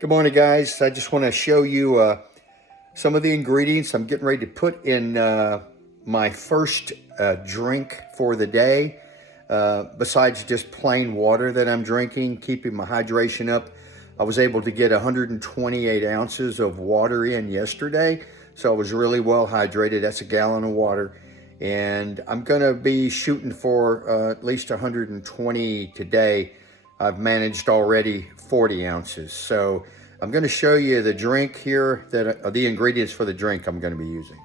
Good morning, guys. I just want to show you some of the ingredients I'm getting ready to put in my first drink for the day. Besides just plain water that I'm drinking, keeping my hydration up, I was able to get 128 ounces of water in yesterday. So I was really well hydrated. That's a gallon of water. And I'm going to be shooting for at least 120 today. I've managed already 40 ounces. So I'm going to show you the drink here, the ingredients for the drink I'm going to be using.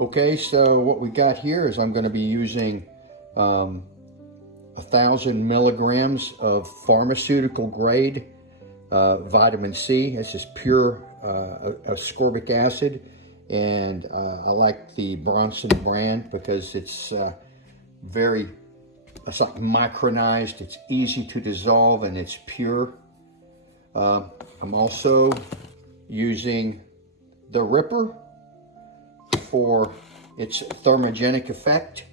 Okay, so what we got here is I'm going to be using 1,000 milligrams of pharmaceutical grade vitamin C. This is pure ascorbic acid. And I like the Bronson brand because it's it's like micronized, it's easy to dissolve, and it's pure. I'm also using the Ripper for its thermogenic effect.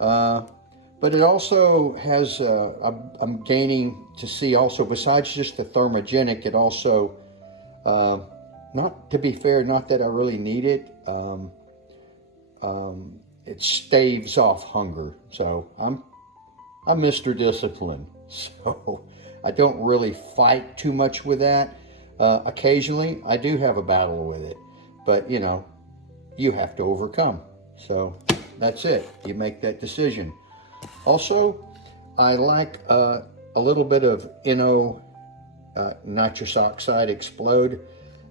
But it also has, I'm gaining to see also, besides just the thermogenic, it also, not to be fair, not that I really need it, it staves off hunger. So I'm Mr. Discipline, so I don't really fight too much with that. Occasionally, I do have a battle with it, but you know, you have to overcome. So that's it. You make that decision. Also, I like a little bit of NO, nitrous oxide explode.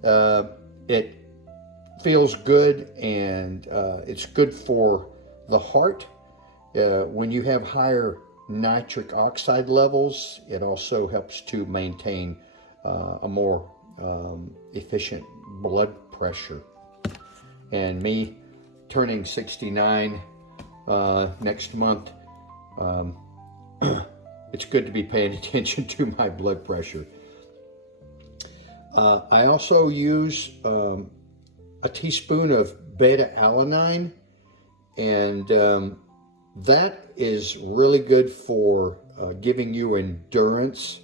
It feels good, and it's good for the heart. When you have higher nitric oxide levels, it also helps to maintain a more efficient blood pressure. And me turning 69 next month, it's good to be paying attention to my blood pressure. I also use a teaspoon of beta-alanine, and that is really good for giving you endurance.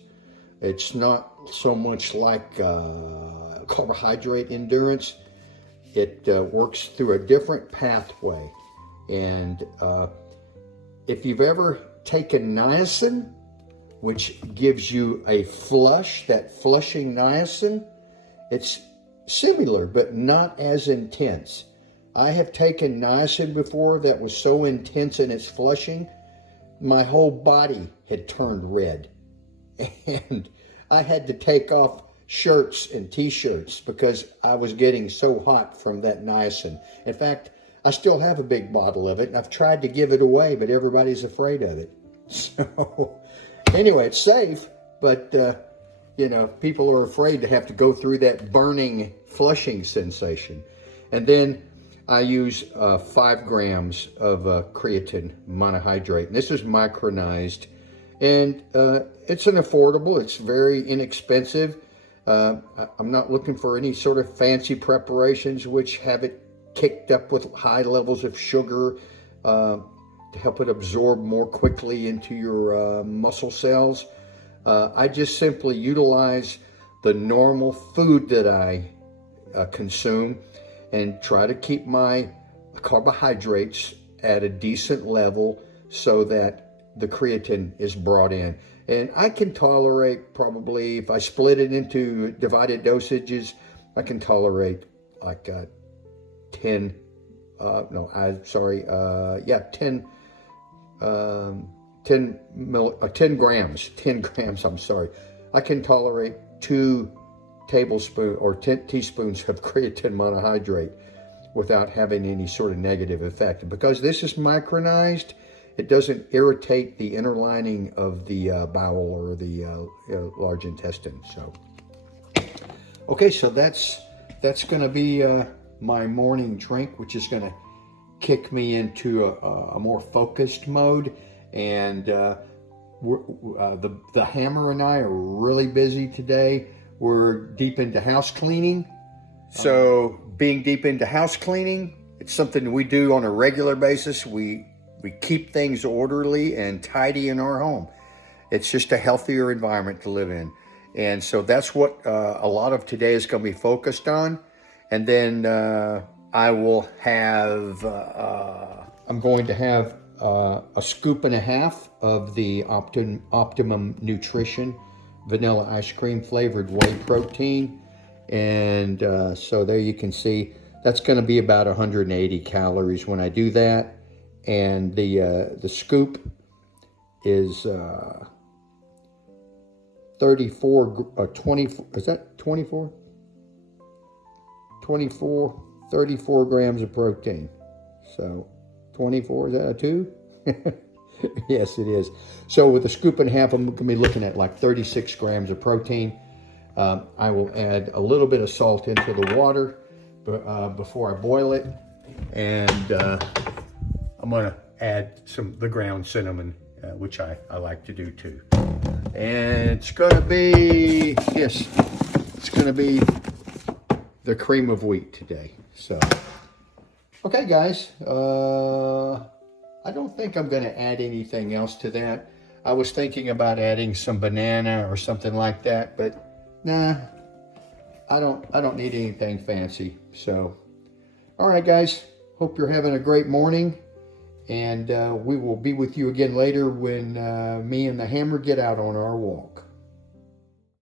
It's not so much like carbohydrate endurance. It works through a different pathway. And if you've ever taken niacin, which gives you a flush, that flushing niacin, it's similar but not as intense. I have taken niacin before that was so intense in its flushing, my whole body had turned red. And I had to take off shirts and t-shirts because I was getting so hot from that niacin. In fact, I still have a big bottle of it, and I've tried to give it away, but everybody's afraid of it. So anyway, it's safe, but you know, people are afraid to have to go through that burning flushing sensation. And then I use 5 grams of creatine monohydrate. And this is micronized, and it's an affordable, it's very inexpensive. I'm not looking for any sort of fancy preparations which have it kicked up with high levels of sugar to help it absorb more quickly into your muscle cells. I just simply utilize the normal food that I consume and try to keep my carbohydrates at a decent level so that the creatine is brought in. And I can tolerate, probably, if I split it into divided dosages, I can tolerate like 10 grams, I'm sorry. I can tolerate 2 tablespoons or 10 teaspoons of creatine monohydrate without having any sort of negative effect. And because this is micronized, it doesn't irritate the inner lining of the bowel or the large intestine. So, okay, so that's going to be my morning drink, which is going to kick me into a more focused mode. And the Hammer and I are really busy today. We're deep into house cleaning. So being deep into house cleaning, it's something we do on a regular basis. We keep things orderly and tidy in our home. It's just a healthier environment to live in. And so that's what a lot of today is going to be focused on. And then I will have, I'm going to have a scoop and a half of the Optimum Nutrition vanilla ice cream flavored whey protein. And so there you can see that's going to be about 180 calories when I do that. And the scoop is 34 grams of protein. So 24, is that a 2? Yes, it is. So with a scoop and a half, I'm going to be looking at like 36 grams of protein. I will add a little bit of salt into the water before I boil it. And I'm going to add the ground cinnamon, which I like to do too. And it's going to be, yes, it's going to be the cream of wheat today. So, okay, guys. I don't think I'm going to add anything else to that. I was thinking about adding some banana or something like that, but nah, I don't need anything fancy. So, all right, guys. Hope you're having a great morning, and we will be with you again later when me and the hammer get out on our walk.